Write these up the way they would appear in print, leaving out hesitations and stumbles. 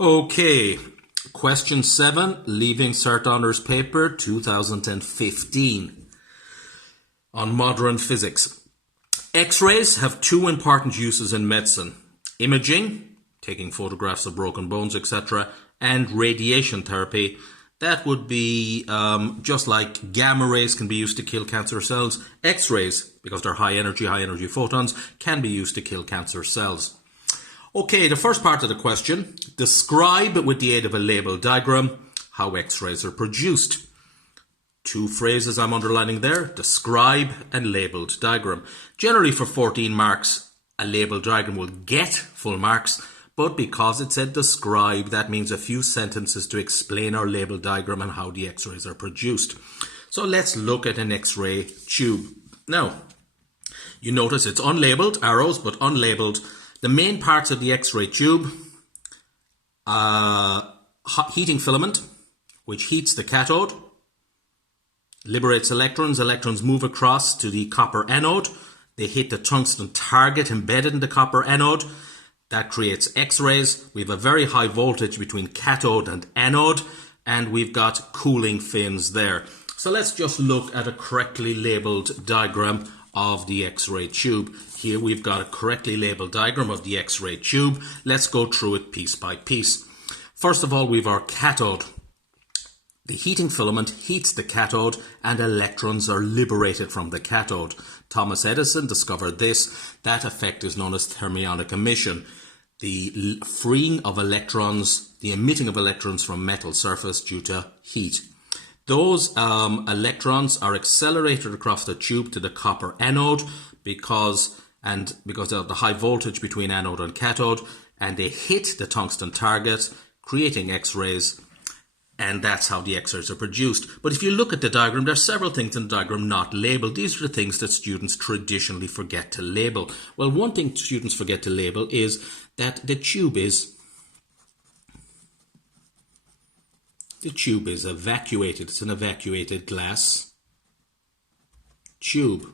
Okay, question 7, Leaving Cert Honours Paper 2015 on modern physics. X-rays have two important uses in medicine: imaging, taking photographs of broken bones, etc., and radiation therapy. That would be just like gamma rays can be used to kill cancer cells. X-rays, because they're high energy photons, can be used to kill cancer cells. Okay, the first part of the question, describe with the aid of a label diagram how X-rays are produced. Two phrases I'm underlining there, describe and labelled diagram. Generally for 14 marks, a label diagram will get full marks, but because it said describe, that means a few sentences to explain our label diagram and how the X-rays are produced. So let's look at an X-ray tube. Now, you notice it's unlabelled, arrows, but unlabelled. The main parts of the X-ray tube, heating filament, which heats the cathode, liberates electrons. Electrons move across to the copper anode. They hit the tungsten target embedded in the copper anode. That creates X-rays. We have a very high voltage between cathode and anode, and we've got cooling fins there. So let's just look at a correctly labeled diagram of the X-ray tube. Here we've got a correctly labeled diagram of the X-ray tube. Let's go through it piece by piece. First of all, we've our cathode. The heating filament heats the cathode and electrons are liberated from the cathode. Thomas Edison discovered this. That effect is known as thermionic emission. The freeing of electrons, the emitting of electrons from metal surface due to heat. Those electrons are accelerated across the tube to the copper anode because of the high voltage between anode and cathode, and they hit the tungsten target, creating X-rays. And that's how the X-rays are produced. But if you look at the diagram, there are several things in the diagram not labelled. These are the things that students traditionally forget to label. Well, one thing students forget to label is that the tube is evacuated. It's an evacuated glass tube.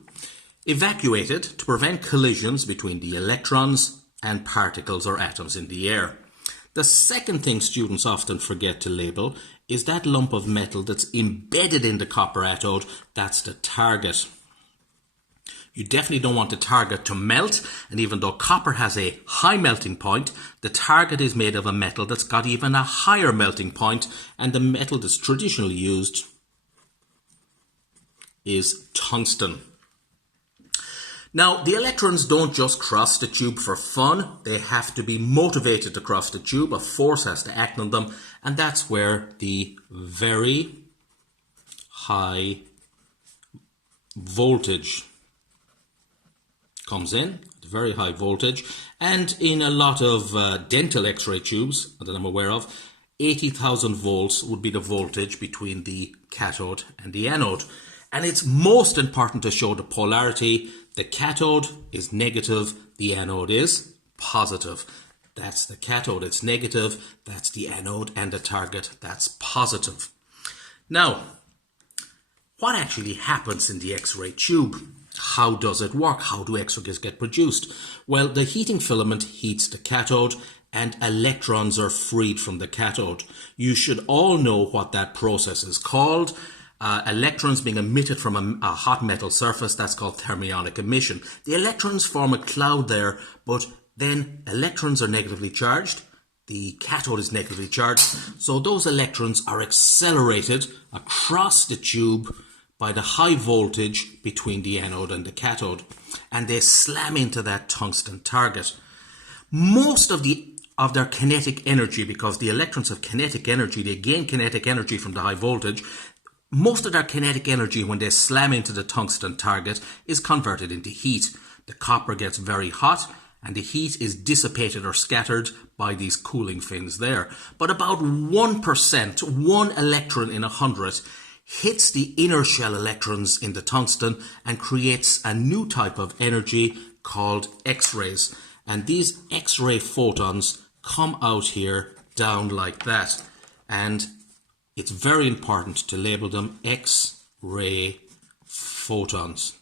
Evacuated to prevent collisions between the electrons and particles or atoms in the air. The second thing students often forget to label is that lump of metal that's embedded in the copper anode. That's the target. You definitely don't want the target to melt, and even though copper has a high melting point, the target is made of a metal that's got even a higher melting point, and the metal that's traditionally used is tungsten. Now, the electrons don't just cross the tube for fun. They have to be motivated to cross the tube. A force has to act on them, and that's where the very high voltage comes in. Very high voltage. And in a lot of dental X-ray tubes that I'm aware of, 80,000 volts would be the voltage between the cathode and the anode. And it's most important to show the polarity. The cathode is negative, the anode is positive. That's the cathode, it's negative, that's the anode, and the target, that's positive. Now, what actually happens in the X-ray tube? How does it work? How do X-rays get produced? Well, the heating filament heats the cathode and electrons are freed from the cathode. You should all know what that process is called. Electrons being emitted from a hot metal surface, that's called thermionic emission. The electrons form a cloud there, but then electrons are negatively charged. The cathode is negatively charged, so those electrons are accelerated across the tube by the high voltage between the anode and the cathode, and they slam into that tungsten target. Most of their kinetic energy, because the electrons have kinetic energy, they gain kinetic energy from the high voltage. Most of their kinetic energy when they slam into the tungsten target is converted into heat. The copper gets very hot and the heat is dissipated or scattered by these cooling fins there. But about 1%, 1 electron in 100, hits the inner shell electrons in the tungsten and creates a new type of energy called X-rays. And these X-ray photons come out here down like that. And it's very important to label them X-ray photons.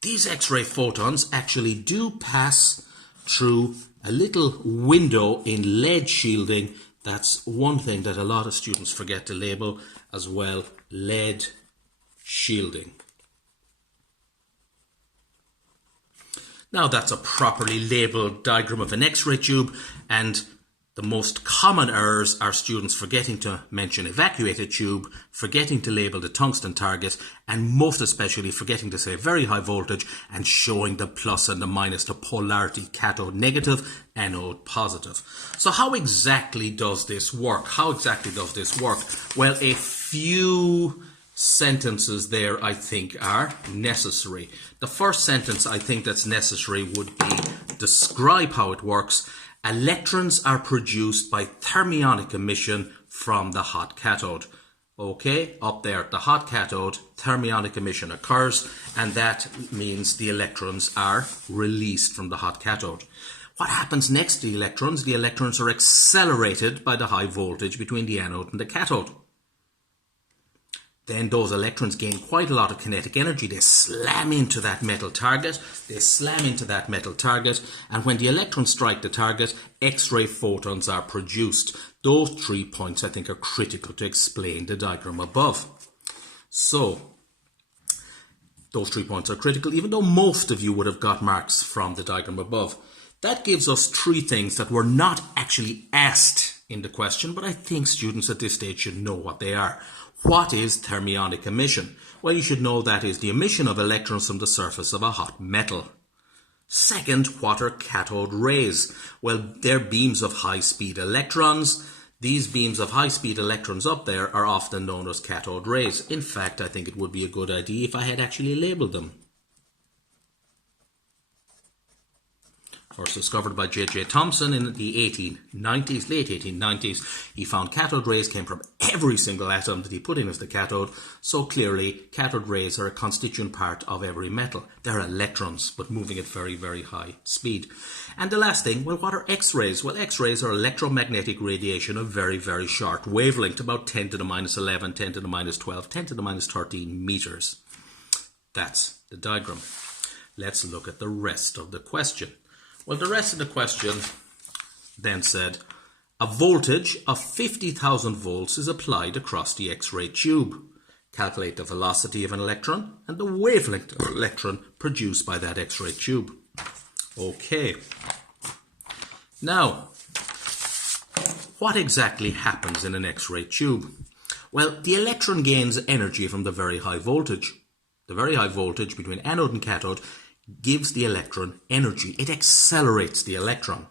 These X-ray photons actually do pass through a little window in lead shielding. That's one thing that a lot of students forget to label as well, lead shielding. Now that's a properly labelled diagram of an X-ray tube, and the most common errors are students forgetting to mention evacuated tube, forgetting to label the tungsten target, and most especially forgetting to say very high voltage and showing the plus and the minus, the polarity, cathode negative, anode positive. So how exactly does this work? Well, a few sentences there I think are necessary. The first sentence I think that's necessary would be describe how it works. Electrons are produced by thermionic emission from the hot cathode. Okay, up there at the hot cathode, thermionic emission occurs, and that means the electrons are released from the hot cathode. What happens next to the electrons? The electrons are accelerated by the high voltage between the anode and the cathode. Then those electrons gain quite a lot of kinetic energy. They slam into that metal target. And when the electrons strike the target, X-ray photons are produced. Those 3 points I think are critical to explain the diagram above. So, those 3 points are critical, even though most of you would have got marks from the diagram above. That gives us 3 things that were not actually asked in the question, but I think students at this stage should know what they are. What is thermionic emission? Well, you should know that is the emission of electrons from the surface of a hot metal. Second, what are cathode rays? Well, they're beams of high-speed electrons. These beams of high-speed electrons up there are often known as cathode rays. In fact, I think it would be a good idea if I had actually labelled them. First discovered by J.J. Thomson in the late 1890s. He found cathode rays came from every single atom that he put in as the cathode. So clearly, cathode rays are a constituent part of every metal. They're electrons, but moving at very, very high speed. And the last thing, well, what are X-rays? Well, X-rays are electromagnetic radiation of very, very short wavelength, about 10 to the minus 11, 10 to the minus 12, 10 to the minus 13 meters. That's the diagram. Let's look at the rest of the question. Well, the rest of the question then said, a voltage of 50,000 volts is applied across the X-ray tube. Calculate the velocity of an electron and the wavelength of an electron produced by that X-ray tube. Okay. Now, what exactly happens in an X-ray tube? Well, the electron gains energy from the very high voltage. The very high voltage between anode and cathode gives the electron energy. It accelerates the electron.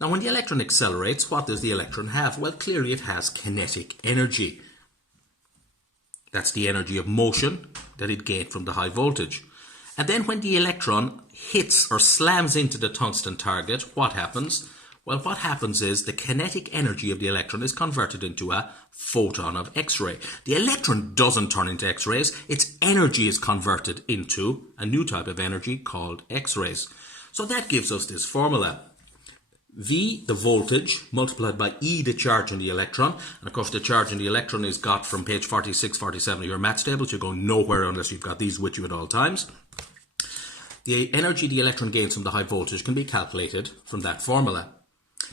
Now, when the electron accelerates, what does the electron have? Well, clearly it has kinetic energy. That's the energy of motion that it gained from the high voltage. And then when the electron hits or slams into the tungsten target, what happens? Well, what happens is the kinetic energy of the electron is converted into a photon of X-ray. The electron doesn't turn into X-rays. Its energy is converted into a new type of energy called X-rays. So that gives us this formula. V, the voltage, multiplied by E, the charge on the electron. And of course, the charge on the electron is got from page 46, 47 of your maths tables. You're going nowhere unless you've got these with you at all times. The energy the electron gains from the high voltage can be calculated from that formula.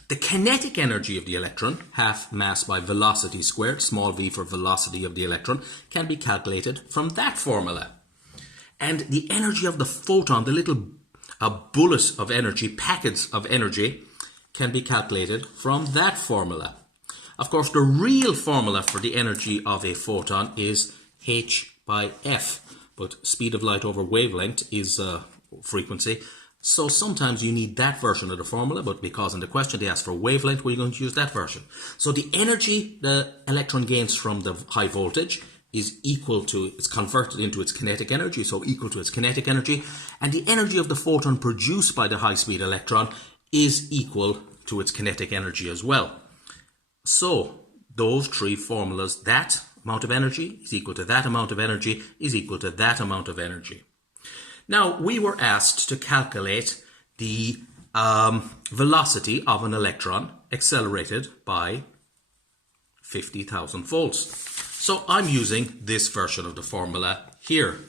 The kinetic energy of the electron, half mass by velocity squared, small v for velocity of the electron, can be calculated from that formula. And the energy of the photon, the little bullet of energy, packets of energy, can be calculated from that formula. Of course, the real formula for the energy of a photon is h by f, but speed of light over wavelength is frequency. So sometimes you need that version of the formula, but because in the question they ask for wavelength, we're going to use that version. So the energy the electron gains from the high voltage is equal to, it's converted into its kinetic energy, so equal to its kinetic energy. And the energy of the photon produced by the high-speed electron is equal to its kinetic energy as well. So those 3 formulas, that amount of energy is equal to that amount of energy is equal to that amount of energy. Now, we were asked to calculate the velocity of an electron accelerated by 50,000 volts. So I'm using this version of the formula here.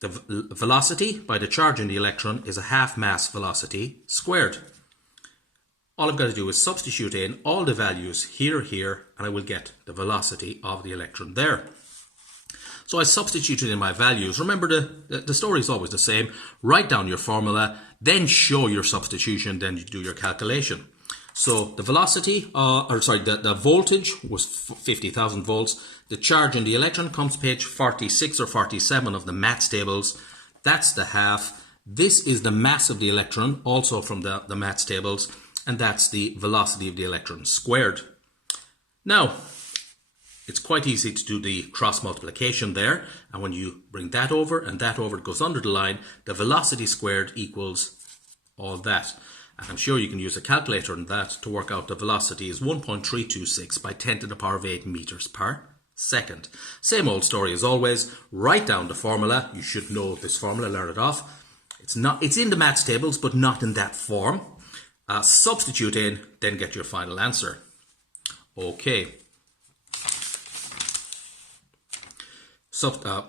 The velocity by the charge in the electron is a half mass velocity squared. all I've got to do is substitute in all the values here, here, and I will get the velocity of the electron there. So I substituted in my values. Remember, the story is always the same. Write down your formula, then show your substitution, then you do your calculation. So the velocity, the voltage was 50,000 volts. The charge in the electron comes page 46 or 47 of the maths tables. That's the half. This is the mass of the electron, also from the maths tables. And that's the velocity of the electron squared. Now, it's quite easy to do the cross multiplication there. And when you bring that over and that over, it goes under the line. The velocity squared equals all that. And I'm sure you can use a calculator on that to work out the velocity is 1.326 by 10 to the power of 8 meters per second. Same old story as always. Write down the formula. You should know this formula, learn it off. It's in the maths tables, but not in that form. Substitute in, then get your final answer. Okay.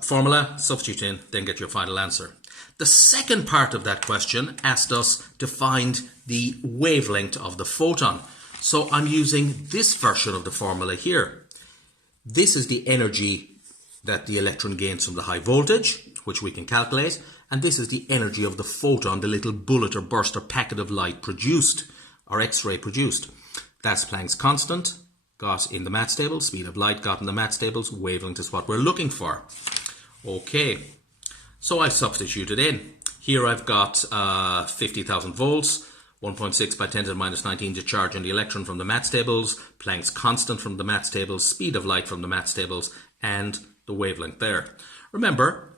Formula, substitute in, then get your final answer. The second part of that question asked us to find the wavelength of the photon. So I'm using this version of the formula here. This is the energy that the electron gains from the high voltage, which we can calculate. And this is the energy of the photon, the little bullet or burst or packet of light produced, or X-ray produced. That's Planck's constant, got in the maths table. Speed of light got in the maths tables. Wavelength is what we're looking for. Okay, so I've substituted in. Here I've got 50,000 volts, 1.6 by 10 to the minus 19 to charge in the electron from the maths tables, Planck's constant from the maths tables, speed of light from the maths tables, and the wavelength there. Remember,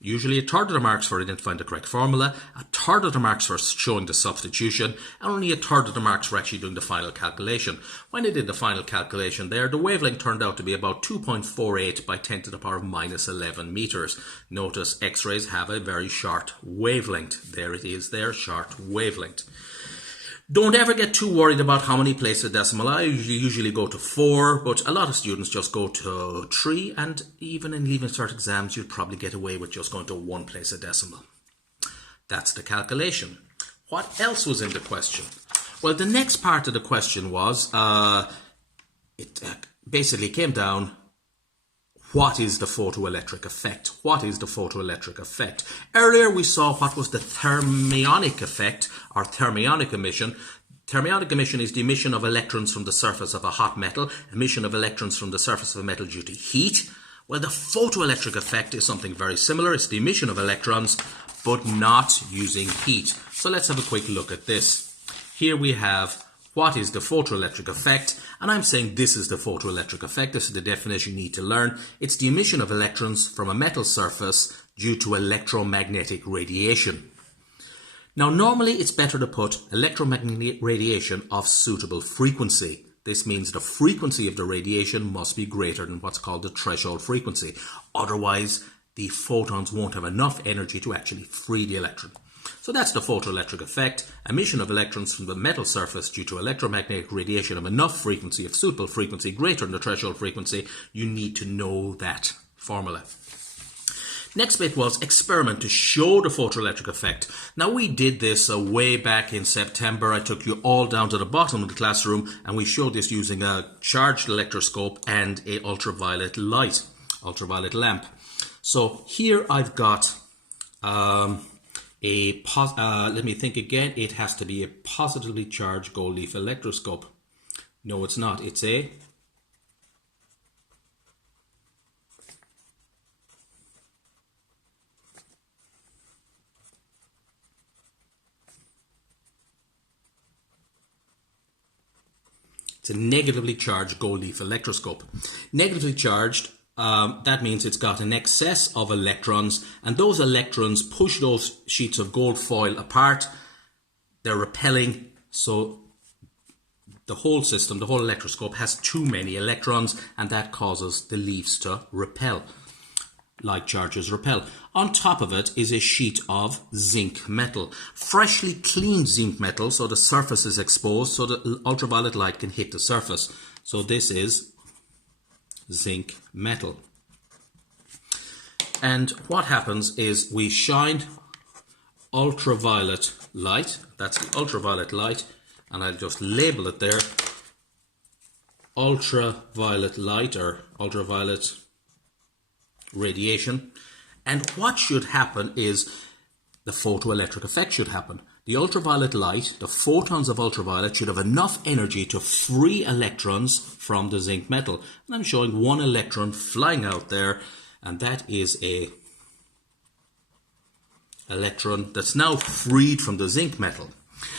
usually a third of the marks for identifying the correct formula, a third of the marks for showing the substitution, and only a third of the marks for actually doing the final calculation. When I did the final calculation there, the wavelength turned out to be about 2.48 by 10 to the power of minus 11 meters. Notice X-rays have a very short wavelength. There it is there, short wavelength. Don't ever get too worried about how many places decimal. I usually go to 4, but a lot of students just go to 3, and even in Leaving Cert exams, you'd probably get away with just going to 1 place a decimal. That's the calculation. What else was in the question? Well, the next part of the question was, it basically came down, what is the photoelectric effect? What is the photoelectric effect? Earlier we saw what was the thermionic effect or thermionic emission. Thermionic emission is the emission of electrons from the surface of a hot metal, emission of electrons from the surface of a metal due to heat. Well, the photoelectric effect is something very similar. It's the emission of electrons, but not using heat. So let's have a quick look at this. Here we have what is the photoelectric effect, and I'm saying this is the photoelectric effect. This is the definition you need to learn. It's the emission of electrons from a metal surface due to electromagnetic radiation. Now, normally it's better to put electromagnetic radiation of suitable frequency. This means the frequency of the radiation must be greater than what's called the threshold frequency. Otherwise, the photons won't have enough energy to actually free the electron. So that's the photoelectric effect, emission of electrons from the metal surface due to electromagnetic radiation of enough frequency, of suitable frequency, greater than the threshold frequency. You need to know that formula. Next bit was experiment to show the photoelectric effect. Now we did this way back in September. I took you all down to the bottom of the classroom and we showed this using a charged electroscope and a ultraviolet lamp. So here I've got let me think again. It has to be a positively charged gold leaf electroscope. No, it's not. It's a negatively charged gold leaf electroscope. Negatively charged, that means it's got an excess of electrons, and those electrons push those sheets of gold foil apart. They're repelling, so the whole system, the whole electroscope has too many electrons, and that causes the leaves to repel. Like charges repel. On top of it is a sheet of zinc metal. Freshly cleaned zinc metal, so the surface is exposed, so the ultraviolet light can hit the surface. So this is zinc metal. And what happens is we shine ultraviolet light, that's the ultraviolet light, and I'll just label it there, ultraviolet light or ultraviolet radiation. And what should happen is the photoelectric effect should happen. The ultraviolet light, the photons of ultraviolet, should have enough energy to free electrons from the zinc metal. And I'm showing one electron flying out there, and that is a electron that's now freed from the zinc metal.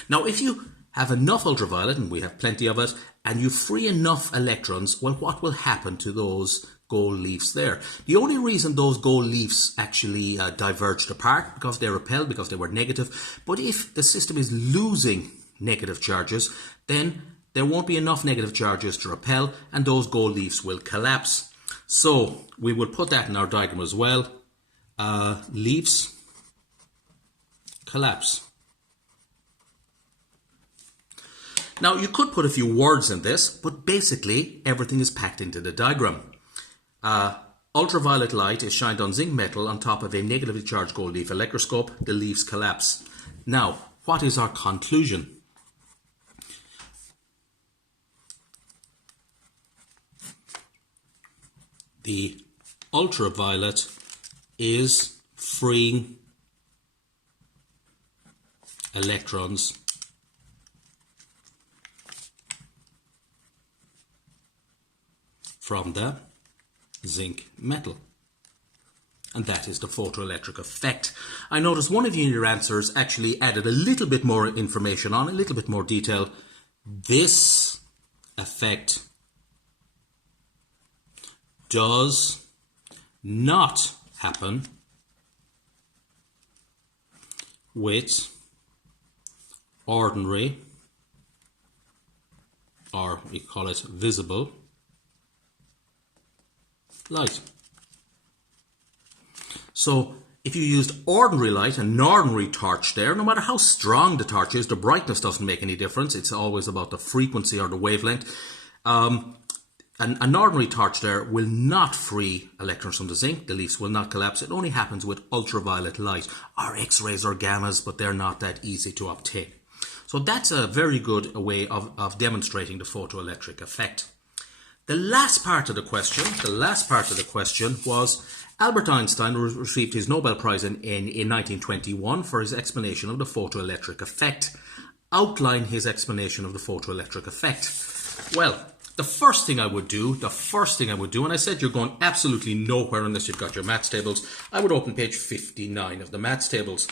Now, if you have enough ultraviolet, and we have plenty of it, and you free enough electrons, well, what will happen to those gold leafs there? The only reason those gold leafs actually diverged apart, because they repelled, because they were negative. But if the system is losing negative charges, then there won't be enough negative charges to repel, and those gold leafs will collapse. So we will put that in our diagram as well. Leaves collapse. Now, you could put a few words in this, but basically everything is packed into the diagram. Ultraviolet light is shined on zinc metal on top of a negatively charged gold leaf electroscope. The leaves collapse. Now, what is our conclusion? The ultraviolet is freeing electrons from the zinc metal. And that is the photoelectric effect. I noticed one of you in your answers actually added a little bit more information on, a little bit more detail. This effect does not happen with ordinary, or we call it visible, light. So if you used ordinary light, an ordinary torch there, no matter how strong the torch is, the brightness doesn't make any difference. It's always about the frequency or the wavelength. An ordinary torch there will not free electrons from the zinc. The leaves will not collapse. It only happens with ultraviolet light or X-rays or gammas, but they're not that easy to obtain. So that's a very good way of demonstrating the photoelectric effect. The last part of the question was Albert Einstein received his Nobel Prize in 1921 for his explanation of the photoelectric effect. Outline his explanation of the photoelectric effect. Well, the first thing I would do, and I said you're going absolutely nowhere unless you've got your maths tables, I would open page 59 of the maths tables.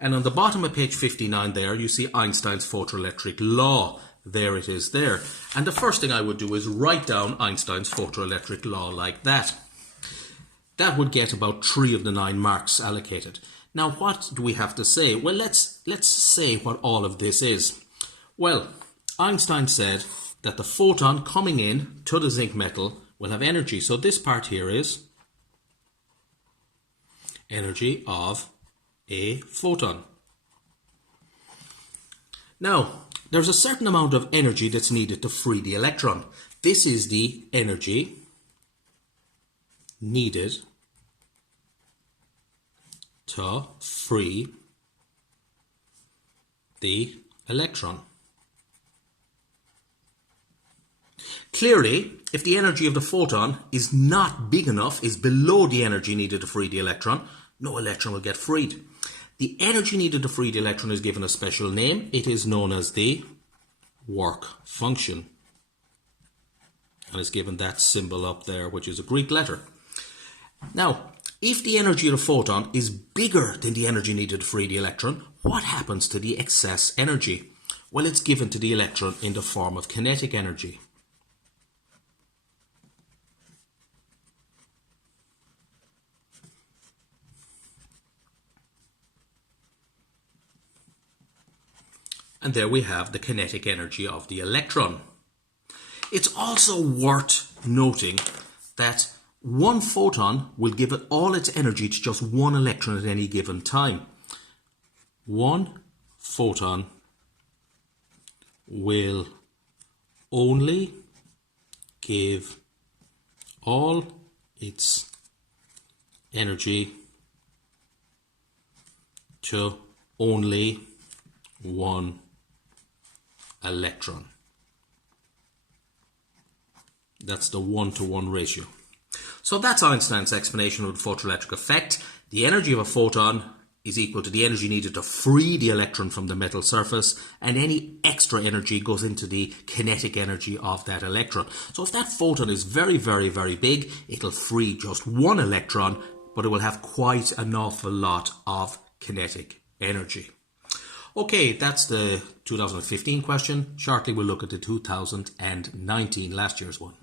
And on the bottom of page 59 there, you see Einstein's photoelectric law. There it is there. And the first thing I would do is write down Einstein's photoelectric law like that. That would get about 3 of the 9 marks allocated. Now, what do we have to say? Well, let's say what all of this is. Well, Einstein said that the photon coming in to the zinc metal will have energy. So this part here is energy of a photon. Now, there's a certain amount of energy that's needed to free the electron. This is the energy needed to free the electron. Clearly, if the energy of the photon is not big enough, is below the energy needed to free the electron, no electron will get freed. The energy needed to free the electron is given a special name. It is known as the work function. And it's given that symbol up there, which is a Greek letter. Now, if the energy of the photon is bigger than the energy needed to free the electron, what happens to the excess energy? Well, it's given to the electron in the form of kinetic energy. And there we have the kinetic energy of the electron. It's also worth noting that one photon will give it all its energy to just one electron at any given time. One photon will only give all its energy to only one electron. That's the 1-to-1 ratio. So that's Einstein's explanation of the photoelectric effect. The energy of a photon is equal to the energy needed to free the electron from the metal surface, and any extra energy goes into the kinetic energy of that electron. So if that photon is very, very, very big, it'll free just one electron, but it will have quite an awful lot of kinetic energy. Okay, that's the 2015 question. Shortly we'll look at the 2019, last year's one.